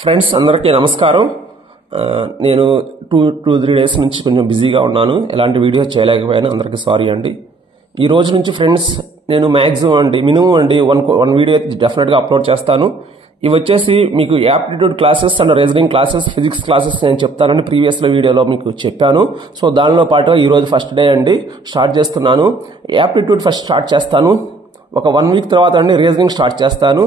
Friends అందరికీ నమస్కారం. నేను 2-3 డేస్ నుంచి కొంచెం బిజీగా ఉన్నాను. ఎలాంటి వీడియోస్ చేయలేకపోయాను. అందరికీ సారీ అండి. ఈ రోజు నుంచి ఫ్రెండ్స్ నేను మినిమం వన్ వీడియో డెఫినెట్గా అప్లోడ్ చేస్తాను. ఇవి వచ్చేసి మీకు aptitude classes and reasoning classes, physics classes నేను చెప్తానని ప్రీవియస్ వీడియోలో మీకు చెప్పాను. సో దానిలో పాటు ఈ రోజు ఫస్ట్ డే అండి స్టార్ట్ చేస్తున్నాను. యాప్టిట్యూడ్ ఫస్ట్ స్టార్ట్ చేస్తాను. ఒక 1 వీక్ తర్వాత రీజనింగ్ స్టార్ట్ చేస్తాను.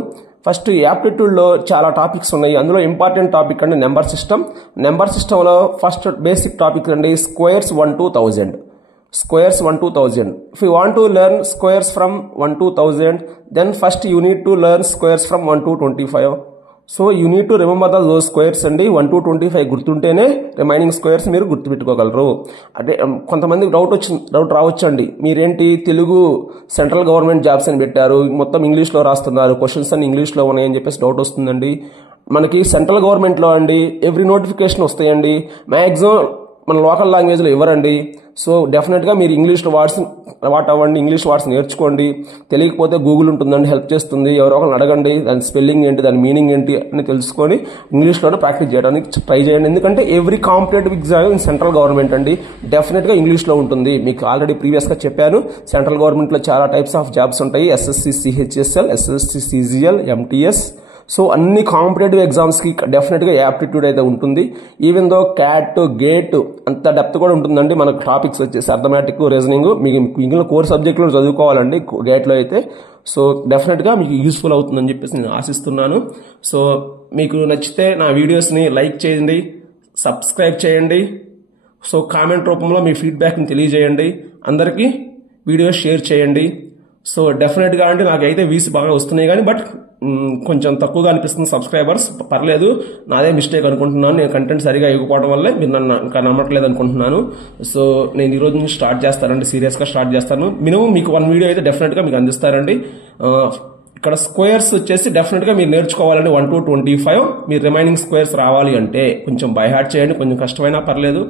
ఫస్ట్ యాప్టిట్యూడ్లో చాలా టాపిక్స్ ఉన్నాయి. అందులో important topic number system. Number సిస్టంలో first basic topic squares 1 to 1000. Squares 1 to 1000. If you want to learn squares from 1 to 1000, then first you need to learn squares from 1 to 25. So you need to remember those squares 1 to 25 గుర్తుంటేనే remaining squares మీరు గుర్తుపెట్టుకోగలరు. అంటే కొంతమందికి doubt రావచ్చండి, మీరేంటి Telugu central government jobs అని పెట్టారు, మొత్తం ఇంగ్లీష్లో రాస్తున్నారు, క్వశ్చన్స్ అన్ని ఇంగ్లీష్లో ఉన్నాయని చెప్పేసి డౌట్ వస్తుందండి. మనకి సెంట్రల్ గవర్నమెంట్లో ఎవ్రీ నోటిఫికేషన్ వస్తాయండి. మ్యాక్సిమం మన లోకల్ లాంగ్వేజ్లో ఇవ్వరండి. సో డెఫినెట్గా మీరు ఇంగ్లీష్లో ఇంగ్లీష్ వర్డ్స్ నేర్చుకోండి. తెలియకపోతే గూగుల్ ఉంటుందండి, హెల్ప్ చేస్తుంది. ఎవరో ఒకరిని అడగండి, దాని స్పెల్లింగ్ ఏంటి, దాని మీనింగ్ ఏంటి అని తెలుసుకొని ఇంగ్లీష్లోనే ప్రాక్టీస్ చేయడానికి ట్రై చేయండి. ఎందుకంటే every competitive exam in central government డెఫినెట్గా ఇంగ్లీష్లో ఉంటుంది. మీకు ఆల్రెడీ ప్రీవియస్గా చెప్పాను. సెంట్రల్ గవర్నమెంట్లో చాలా టైప్స్ ఆఫ్ జాబ్స్ ఉంటాయి. SSC CHSL, SSC CGL, MTS. So అన్ని కాంపిటేటివ్ ఎగ్జామ్స్కి డెఫినెట్గా యాప్టిట్యూడ్ అయితే ఉంటుంది. ఈవెన్ దో క్యాట్, గేట్ అంత డెప్త్ కూడా ఉంటుందండి. మనకు టాపిక్స్ వచ్చేసి అర్థమెటిక్, రీజనింగ్ మీకు మిగిలిన కోర్ సబ్జెక్టులో చదువుకోవాలండి గేట్లో అయితే. సో డెఫినెట్గా మీకు యూస్ఫుల్ అవుతుందని చెప్పేసి నేను ఆశిస్తున్నాను. సో మీకు నచ్చితే నా వీడియోస్ని లైక్ చేయండి, సబ్స్క్రైబ్ చేయండి. సో కామెంట్ రూపంలో మీ ఫీడ్బ్యాక్ని తెలియజేయండి. అందరికీ వీడియో షేర్ చేయండి. సో డెఫినెట్గా నాకైతే వ్యూస్ బాగా వస్తున్నాయి, కానీ బట్ కొంచెం తక్కువగా అనిపిస్తుంది సబ్స్క్రైబర్స్. పర్లేదు, నాదే మిస్టేక్ అనుకుంటున్నాను. నేను కంటెంట్ సరిగా ఇవ్వకపోవడం వల్లే మీరు నన్ను ఇంకా నమ్మట్లేదు అనుకుంటున్నాను. సో నేను ఈ రోజు నుంచి స్టార్ట్ చేస్తానండి, సీరియస్గా స్టార్ట్ చేస్తాను. మినిమం మీకు 1 వీడియో అయితే డెఫినెట్గా మీకు అందిస్తారండి. ఇక్కడ స్క్వేర్స్ వచ్చేసి డెఫినెట్గా మీరు నేర్చుకోవాలండి 1 to 25. మీరు రిమైనింగ్ స్క్వేర్స్ రావాలి అంటే కొంచెం బై హార్ట్ చేయండి, కొంచెం కష్టమైనా పర్లేదు.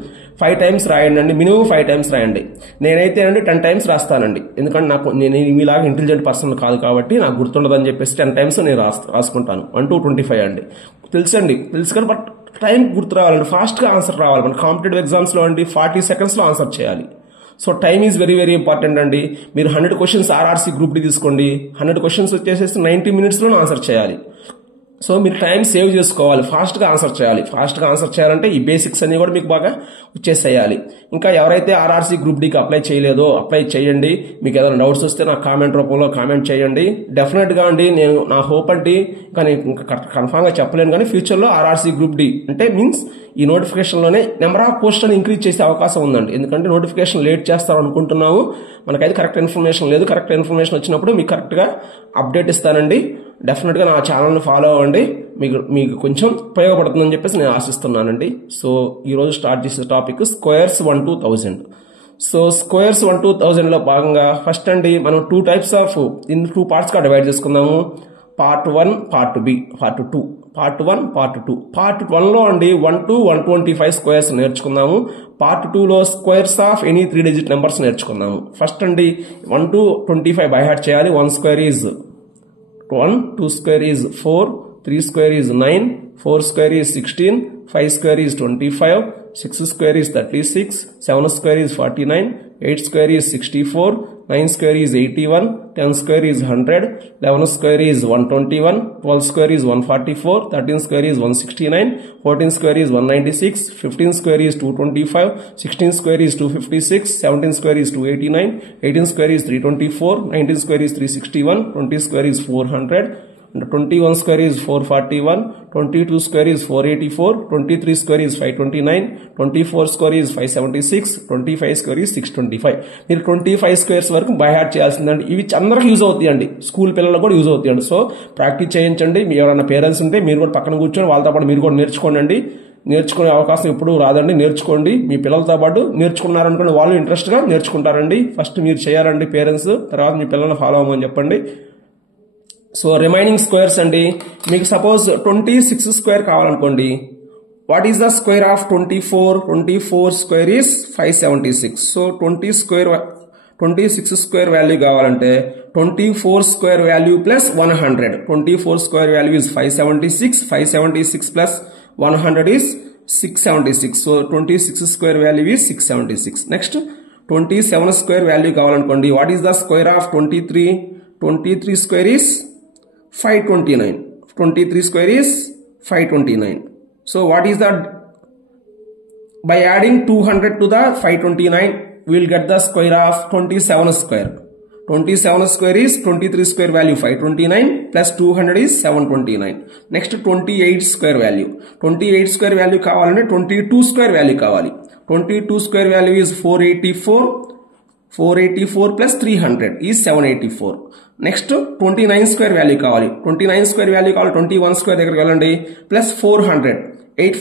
5 times రాయండి, మినిమం 5 times రాయండి. నేనైతే 10 times రాస్తానండి. ఎందుకంటే నేను మీలాగా ఇంటెలిజెంట్ పర్సన్ కాదు కాబట్టి నాకు గుర్తుండదని చెప్పేసి 10 times నేను రాసుకుంటాను. 1 to 25 తెలుసు కానీ బట్ టైం గుర్తు రావాలండి, ఫాస్ట్గా ఆన్సర్ రావాలి. మన కాంపిటేటివ్ ఎగ్జామ్స్లో 40 secondsలో ఆన్సర్ చేయాలి. So time is very very important అండి. మీరు 100 questions ఆర్ఆర్సీ గ్రూప్ డి తీసుకోండి, 100 questions వచ్చేసేసి 90 minutesలో ఆన్సర్ చేయాలి. సో మీరు టైం సేవ్ చేసుకోవాలి, ఫాస్ట్గా ఆన్సర్ చేయాలి. ఫాస్ట్గా ఆన్సర్ చేయాలంటే ఈ బేసిక్స్ అన్ని కూడా మీకు బాగా వచ్చేసేయాలి. ఇంకా ఎవరైతే ఆర్ఆర్సీ గ్రూప్ డికి అప్లై చేయలేదో అప్లై చేయండి. మీకు ఏదైనా డౌట్స్ వస్తే నాకు కామెంట్ రూపంలో కామెంట్ చేయండి. డెఫినెట్గా నేను నా హోప్ కానీ ఇంకా కన్ఫామ్గా చెప్పలేను, కానీ ఫ్యూచర్లో ఆర్ఆర్సీ గ్రూప్ డి మీన్స్ ఈ నోటిఫికేషన్లోనే నెంబర్ ఆఫ్ పోస్టులను ఇంక్రీజ్ చేసే అవకాశం ఉందండి. ఎందుకంటే నోటిఫికేషన్ లేట్ చేస్తాం అనుకుంటున్నాము, మనకైతే కరెక్ట్ ఇన్ఫర్మేషన్ లేదు. కరెక్ట్ ఇన్ఫర్మేషన్ వచ్చినప్పుడు మీకు కరెక్ట్గా అప్డేట్ ఇస్తానండి. డెఫినెట్గా నా ఛానల్ని ఫాలో అవ్వండి, మీకు కొంచెం ఉపయోగపడుతుందని చెప్పేసి నేను ఆశిస్తున్నానండి. సో ఈరోజు స్టార్ట్ చేసే topic squares 1 to 1000. So squares 1 to 1000లో భాగంగా ఫస్ట్ మనం 2 types ఆఫ్ 2 partsగా డివైడ్ చేసుకుందాము. Part 1, Part B, Part 2. Part 1, Part 2. Part 1లో 1 to 125 squares నేర్చుకుందాము. Part 2లో squares of any 3-digit numbers నేర్చుకుందాము. ఫస్ట్ 1 to 25 బై హార్ట్ చేయాలి. 1 square is 1, 2 square is 4, 3 square is 9, 4 square is 16, 5 square is 25, 6 square is 36, 7 square is 49, 8 square is 64, 9 square is 81, 10 square is 100, 11 square is 121, 12 square is 144, 13 square is 169, 14 square is 196, 15 square is 225, 16 square is 256, 17 square is 289, 18 square is 324, 19 square is 361, 20 square is 400, 21 square is 441, 22 square is 484, 23 square is 529, 24 square is 576, 25 square is 625. మీరు 25 squares వరకు by heart చేయాల్సిందండి. ఇవి అందరికీ use అవుతాయండి, school పిల్లలకు కూడా use అవుతాయండి. So practice చేయించండి. మీ ఎవరైనా పేరెంట్స్ ఉంటే మీరు కూడా పక్కన కూర్చొని వాళ్ళతో పాటు మీరు కూడా నేర్చుకోండి. నేర్చుకునే అవకాశం ఎప్పుడు రాదండి, నేర్చుకోండి. మీ పిల్లలతో పాటు నేర్చుకున్నారనుకోండి, వాళ్ళు ఇంట్రెస్ట్గా నేర్చుకుంటారండి. ఫస్ట్ మీరు చేయాలండి పేరెంట్స్, తర్వాత మీ పిల్లల్ని ఫాలో అవ్వమని చెప్పండి. సో రిమైనింగ్ స్క్వేర్స్ మీకు సపోజ్ 26 స్క్వేర్ కావాలనుకోండి. What is the square of 24? 24 square is 576. So 26 square value కావాలంటే 24 square value plus 100. 24 square value is 576. 576 plus 100 is 676. So 26 square value is 676. Next 27 square value కావాలనుకోండి. What is the square of 23? 23 square is 529. 23 square is 529. So what is that? By adding 200 to the 529, we will get the square of 27 square. 27 square is 23 square value 529 plus 200 is 729. Next 28 square value. 28 square value కావాలంటే 22 square value కావాలి. 22 square value is 484. 484 plus 300 is 784. Next 29 square value కావాలి. 29 square value కావాలి 21 square దగ్గరికి వెళ్ళండి plus 400.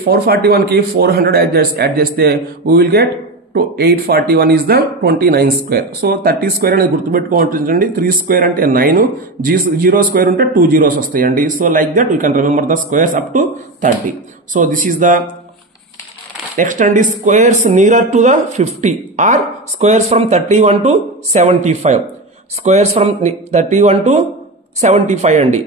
441 కి 400 add చేస్తే we will get 841 is the 29 square. So 30 square అనేది గుర్తుపెట్టుకోవాలండి. 3 square అంటే 9, 0 square ఉంటే 2 zeros వస్తాయండి. So like that we can remember the squares up to 30. So this is the next and is squares nearer to the 50 or squares from 31 to 75. Squares from 31 to 75 అండి.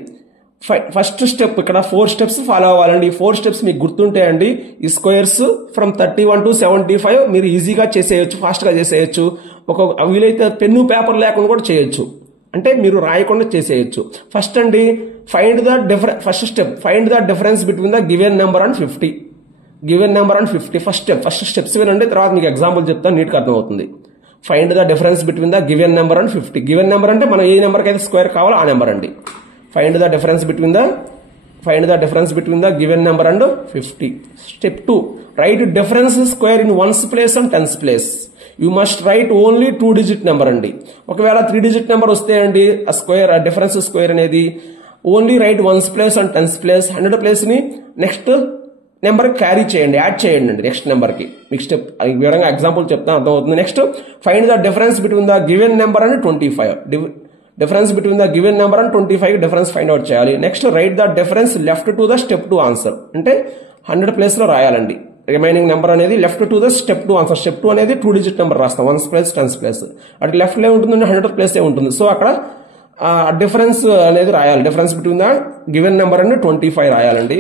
First step ఇక్కడ 4 steps follow అవ్వాలండి. 4 steps మీకు గుర్తుంటాయండి. ఈ squares from 31 to 75 మీరు ఈజీగా చేసేయచ్చు, fast గా చేసేయచ్చు. వీలైతే పెన్ను పేపర్ లేకుండా కూడా చేయొచ్చు, అంటే మీరు రాయకుండా చేసేయచ్చు. ఫస్ట్ అండి first step find the difference between the given number and 50. Given number and 50 first steps వినండి, తర్వాత మీకు ఎగ్జాంపుల్ చెప్తాను, నీట్గా అర్థమవుతుంది. Find the difference between the given number and 50. Given number అంటే మనం ఏ నెంబర్కి అయితే స్క్వేర్ కావాలో ఆ నెంబర్ అండి. Find the difference between the given number and 50. Step 2. Write difference square in ones place and tens place. You must write only 2-digit number andi. ఒకవేళ 3-digit number వస్తే అండి ఆ స్క్వేర్, ఆ డిఫరెన్స్ స్క్వేర్ అనేది only right ones place and tens place. 100 place ని next number carry చేయండి, add చేయండి అండి నెక్స్ట్ నెంబర్ కి. మీకు స్టెప్ వివరంగా ఎగ్జాంపుల్ చెప్తాను, అర్థమవుతుంది. Next find the difference between the given number and 25. Difference between the given number and 25 difference find out చేయాలి. Next write the difference left to the step 2 answer. అంటే 100 place లో రాయాలండి. Remaining number అనేది left to the step 2 answer. Step 2 అనేది 2-digit number రాస్తాం, ones place tens place. అటు left లో ఉంటుందండి, 100 ప్లేస్ ఉంటుంది. సో అక్కడ డిఫరెన్స్ అనేది రాయాలి. Difference between the given number and 25 రాయాలండి.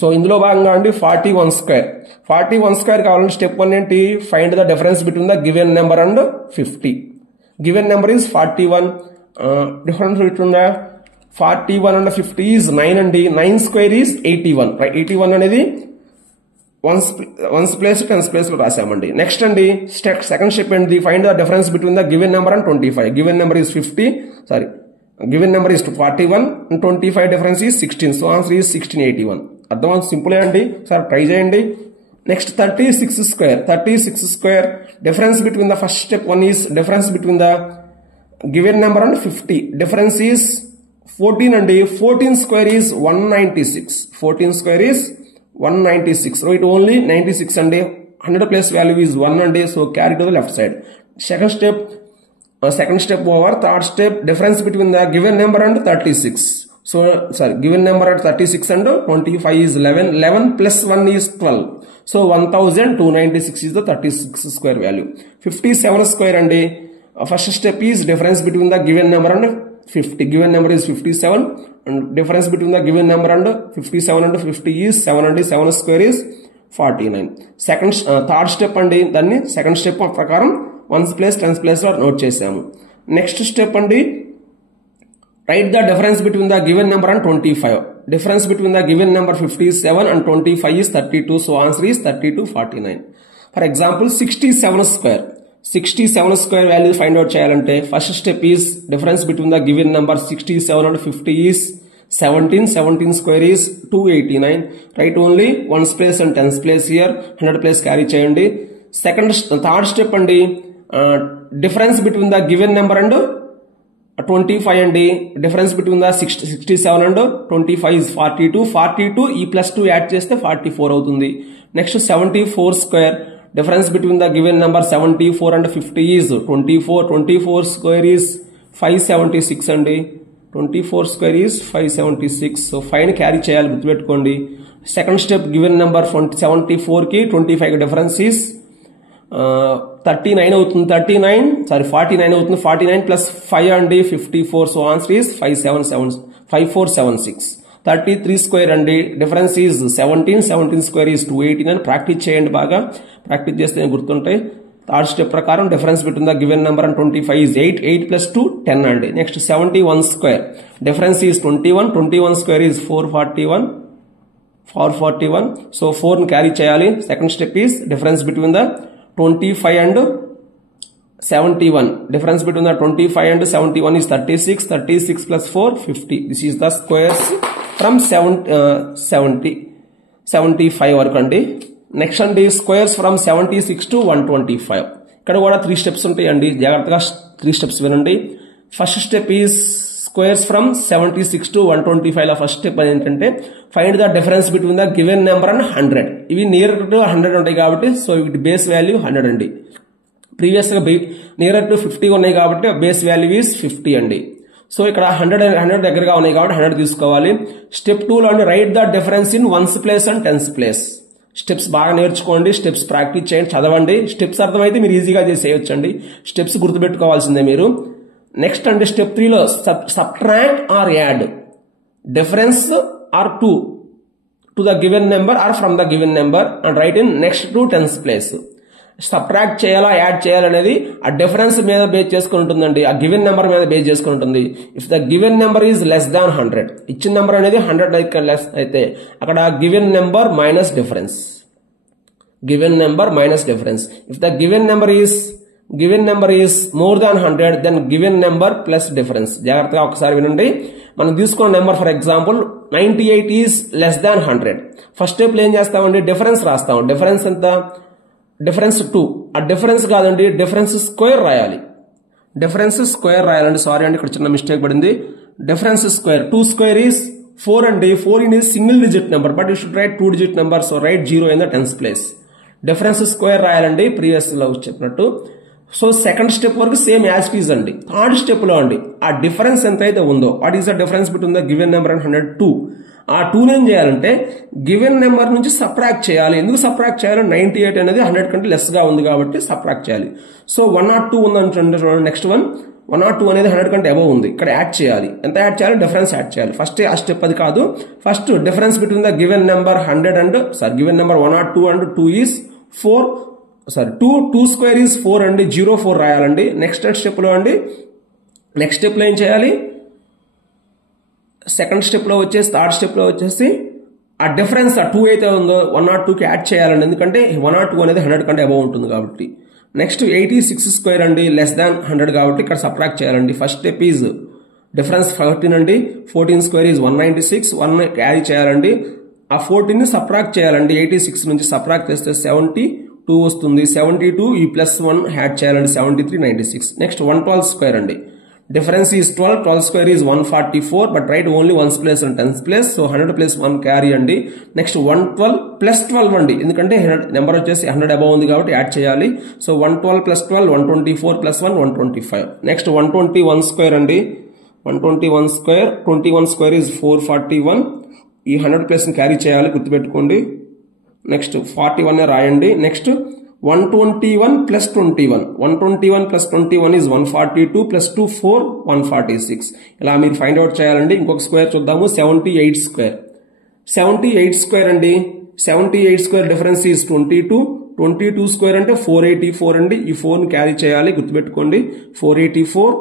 సో ఇందులో భాగంగా అండి 41 స్క్వేర్. 41 స్క్వేర్ కావాలంటే స్టెప్ 1 ఏంటి? Find the difference between the given number and 50. Given number is 41. Difference between the 41 and 50 is 9 and 9 square is 81. Right? 81 అనేది once place tens place లో రాసామండి. Next అండి second step అండి find the difference between the given number and 25. Given number is 50. Sorry. Given number is 41 and 25 difference is 16. So answer is 1681. అర్థం simple అండి, sir try చేయండి. Next 36 square. 36 square. Difference between the first step 1 is difference between the given number and 50. Difference is 14 and 14 square is 196. 14 square is 196. Right, only 96 and 100 place value is 1 and so carry to the left side. Second step over. Third step difference between the given number and 36. So sorry, given number at 36 and 25 is 11. 11 plus 1 is 12. So 1296 is the 36 square value. 57 square and first step is difference between the given number and 50. Given number is 57 and difference between the given number and 57 and 50 is 7 and 7 square is 49. Third step and danni second step prakaram ones place tens place lo note chesamu. Next step and write the difference between the given number and 25. Difference between the given number 57 and 25 is 32. So answer is 3249. For example, 67 square. 67 square value find out cheyalante first step is difference between the given number 67 and 50 is 17. 17 square is 289. Write only ones place and tens place here. 100 place carry cheyandi. Third step and difference between the given number and 25 and difference between the 67 and 25 is 42. 42 e plus 2 add cheste 44 avutundi. Next 74 square. Difference between the given number 74 and 50 is 24. 24 square is 576 and 24 square is 576. So find carry cheyali గుర్తుపెట్టుకోండి. Second step given number 74 ki 25 difference is 39 అవుతుంది, 49 అవుతుంది, 49 plus 5 అండి 54. So answer is 5476. 33 square అండి, difference is 17 square is 218 అని practice చేయండి, బాగా practice చేస్తే గుర్తుంటాయి. థర్డ్ స్టెప్ ప్రకారం difference between the given number and 25 is 8 plus 2 10 అండి. Next 71 square, difference is 21 square is 441. So 4 ని క్యారీ చేయాలి. Second step is difference between the 25 and 71. Difference between the 25 and 71 is 36. 36 plus 4, 50. This is the squares from 75 వరకు అండి. Next అండి squares from 76 to 125. ఇక్కడ కూడా 3 steps ఉంటాయండి, జాగ్రత్తగా 3 steps వినండి. First step is squares from 76 to 125. లో ఫస్ట్ స్టెప్ ఏంటంటే find the difference between the given number and 100. ఇవి నియర్ టు 100 ఉంటాయి కాబట్టి సో వీటి బేస్ వాల్యూ 100 అండి. ప్రీవియస్ గా నియర్ టు 50 ఉన్నాయి కాబట్టి బేస్ వాల్యూ ఈజ్ 50 అండి. సో ఇక్కడ 100 దగ్గరగా ఉన్నాయి కాబట్టి 100 తీసుకోవాలి. స్టెప్ 2 లో అండి right the difference in ones place and tens place. Steps బాగా నేర్చుకోండి, స్టెప్స్ ప్రాక్టీస్ చేయండి, చదవండి. స్టెప్స్ అర్థమైతే మీరు ఈజీగా చేసేయొచ్చండి, స్టెప్స్ గుర్తుపెట్టుకోవాల్సిందే మీరు. నెక్స్ట్ అండి స్టెప్ 3 లో subtract or add difference or 2 to the given number or from the given number and write in next to tens place. Subtract చేయాలా యాడ్ చేయాలనేది ఆ డిఫరెన్స్ మీద బేస్ చేసుకుని ఉంటుందండి, ఆ గివెన్ నెంబర్ మీద బేస్ చేసుకుని ఉంటుంది. If the given number is less than 100, ఇచ్చిన నెంబర్ అనేది 100 లెస్ అయితే అక్కడ given number minus difference. If the given number is more than 100 then given number plus difference. జాగ్రత్తగా ఒకసారి వినండి. మనం తీసుకున్న number for example 98 is less than 100. First step లో ఏం చేస్తామండి డిఫరెన్స్ రాస్తాం. డిఫరెన్స్ ఎంత? డిఫరెన్స్ 2. ఆ డిఫరెన్స్ కాదండి డిఫరెన్స్ స్క్వేర్ రాయాలి. సారీ అండి ఇక్కడ చిన్న మిస్టేక్ పడింది. డిఫరెన్స్ స్క్వేర్ 2 స్క్వేర్ ఈస్ 4 అండి. 4 is single digit number but you should write 2 digit number. So write 0 in the tens place. Difference square రాయాలండి ప్రీవియస్ లో చెప్పినట్టు. సో సెకండ్ స్టెప్ వరకు సేమ్ యాజ్ ఇట్ ఈజ్ అండి. Third step లో అండి ఆ difference ఎంత అయితే ఉందో what is the difference between the given number and 102. ఆ 2 ఏం చేయాలంటే గివెన్ నెంబర్ నుంచి సబ్ట్రాక్ట్ చేయాలి. ఎందుకు సబ్ట్రాక్ట్ చేయాలి? 98 అనేది 100 కంటే లెస్ గా ఉంది కాబట్టి సబ్ట్రాక్ట్ చేయాలి. సో 102 ఉందంటే నెక్స్ట్ 102 అనేది 100 కంటే అబవ్ ఉంది. ఇక్కడ యాడ్ చేయాలి. ఎంత యాడ్ చేయాలి? డిఫరెన్స్ యాడ్ చేయాలి. ఫస్ట్ ఆ స్టెప్ అది కాదు. First difference between the given number 100 and given number 102 and 2 is 4. 2 square is 4 అండి. 04 రాయాలండి. నెక్స్ట్ స్టెప్ లో ఏం చేయాలి? సెకండ్ స్టెప్ లో వచ్చేసి థర్డ్ స్టెప్ లో వచ్చేసి ఆ డిఫరెన్స్ ఆ 2 అయితే ఉందో 102కి యాడ్ చేయాలండి. ఎందుకంటే 102 అనేది 100 కంటే అబవ్ ఉంటుంది కాబట్టి. నెక్స్ట్ 86 స్క్వేర్ అండి లెస్ దాన్ 100 కాబట్టి ఇక్కడ సబ్ట్రాక్ట్ చేయాలండి. ఫస్ట్ స్టెప్ ఈజ్ డిఫరెన్స్ 14 అండి. 14 స్క్వేర్ ఈజ్ 196. 1 క్యారీ చేయాలండి. ఆ 14 ని సబ్ట్రాక్ట్ చేయాలండి. 86 నుంచి సబ్ట్రాక్ట్ చేస్తే 72 వస్తుంది. 72 ఈ ప్లస్ 1 యాడ్ చేయాలండి. 73 96. నెక్స్ట్ 112 స్క్వేర్ అండి. Difference is 12 square is 144 but write only ones place and tens place. So 100 plus 1 carry andi. Next 112 plus 12 andi. ఎందుకంటే నెంబర్ వచ్చేసి 100 అబవ్ ఉంది కాబట్టి యాడ్ చేయాలి. So 112 plus 12 124 plus 1 125. Next 121 square అండి. 121 square 21 square is 441. ఈ 100 plus ని carry చేయాలి, గుర్తుపెట్టుకోండి. నెక్స్ట్ 41 రాయండి. Next 121 plus 21. 121 plus 21 is 142 plus 2 4 146. ఇలా మీరు ఫైండ్ అవుట్ చేయాలండి. ఇంకొక స్క్వేర్ చూద్దాము. 78 స్క్వేర్. 78 స్క్వేర్ అండి. 78 స్క్వేర్ డిఫరెన్స్ ఈజ్ 22. 22 స్క్వేర్ అంటే 484 అండి. ఈ 4 ని క్యారీ చేయాలి, గుర్తుపెట్టుకోండి. 484.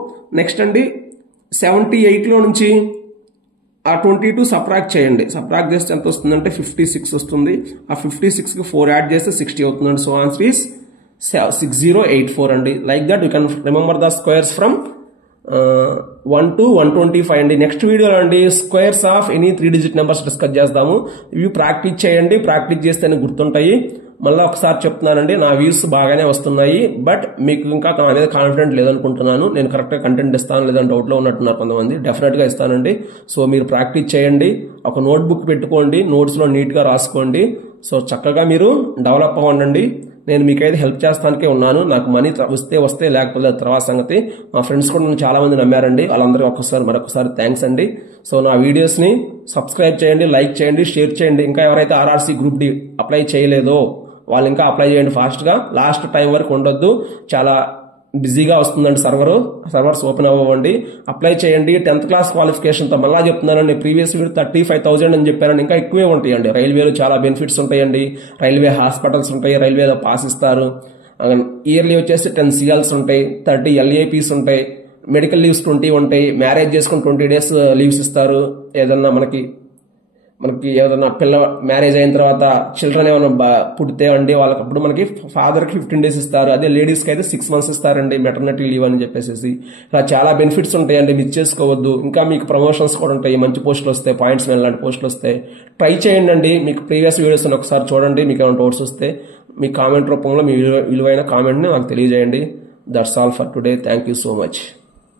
నెక్స్ట్ అండి 78 లో నుంచి ఆ 22 సబ్ట్రాక్ట్ చేయండి. సబ్ట్రాక్ట్ చేస్తే ఎంత వస్తుందంటే 56 వస్తుంది. ఆ 56 కి 4 యాడ్ చేస్తే 60 అవుతుందండి. సో ఆన్సర్ ఈస్ 6084 అండి. Like that you can remember the squares from 1 to 125 అండి. నెక్స్ట్ వీడియోలో అండి squares of any 3 digit numbers discuss చేద్దాము. ఇవి ప్రాక్టీస్ చేయండి, ప్రాక్టీస్ చేస్తేనే గుర్తుంటాయి. మళ్ళీ ఒకసారి చెప్తున్నానండి, నా వ్యూస్ బాగానే వస్తున్నాయి బట్ మీకు ఇంకా నా మీద కాన్ఫిడెంట్ లేదనుకుంటున్నాను. నేను కరెక్ట్గా కంటెంట్ ఇస్తాను లేదని డౌట్లో ఉన్నట్టున్నారు కొంతమంది. డెఫినెట్గా ఇస్తానండి. సో మీరు ప్రాక్టీస్ చేయండి, ఒక నోట్బుక్ పెట్టుకోండి, నోట్స్లో నీట్గా రాసుకోండి. సో చక్కగా మీరు డెవలప్ అవ్వండి. నేను మీకైతే హెల్ప్ చేస్తానికే ఉన్నాను. నాకు మనీ వస్తే లేకపోతే తర్వాత సంగతి. మా ఫ్రెండ్స్ కూడా నన్ను చాలా మంది నమ్మారండి. వాళ్ళందరూ మరొకసారి థ్యాంక్స్ అండి. సో నా వీడియోస్ని సబ్స్క్రైబ్ చేయండి, లైక్ చేయండి, షేర్ చేయండి. ఇంకా ఎవరైతే RRC గ్రూప్ డి అప్లై చేయలేదో వాళ్ళు ఇంకా అప్లై చేయండి ఫాస్ట్గా, లాస్ట్ టైం వరకు ఉండొద్దు. చాలా బిజీగా వస్తుందండి సర్వర్స్ ఓపెన్ అవ్వండి. అప్లై చేయండి 10th క్లాస్ క్వాలిఫికేషన్తో. మళ్ళా చెప్తున్నానండి, ప్రీవియస్ 35,000 అని చెప్పారండి, ఇంకా ఎక్కువే ఉంటాయండి. రైల్వేలో చాలా బెనిఫిట్స్ ఉంటాయండి. రైల్వే హాస్పిటల్స్ ఉంటాయి, రైల్వేలో పాస్ ఇస్తారు. ఇయర్లీ వచ్చేసి 10 CLs ఉంటాయి, 30 LAPs ఉంటాయి, మెడికల్ లీవ్స్ 20 ఉంటాయి, మ్యారేజ్ చేసుకుని 20 days లీవ్స్ ఇస్తారు. ఏదన్నా మనకి ఏదైనా మ్యారేజ్ అయిన తర్వాత చిల్డ్రన్ ఏమైనా పుడితే అండి వాళ్ళకి అప్పుడు మనకి ఫాదర్కి 15 days ఇస్తారు. అదే లేడీస్కి అయితే 6 months ఇస్తారండి మెటర్నిటీ లీవ్ అని చెప్పేసి. ఇలా చాలా బెనిఫిట్స్ ఉంటాయండి, మిస్ చేసుకోవద్దు. ఇంకా మీకు ప్రమోషన్స్ కూడా ఉంటాయి, మంచి పోస్టులు వస్తాయి, పాయింట్స్ మీద లాంటి పోస్టులు వస్తాయి. ట్రై చేయండి అండి. మీకు ప్రీవియస్ వీడియోస్ ఒకసారి చూడండి. మీకు ఏమైనా డౌట్స్ వస్తే మీ కామెంట్ రూపంలో మీ విలువైన కామెంట్ని నాకు తెలియజేయండి. That's all for today. Thank you so much.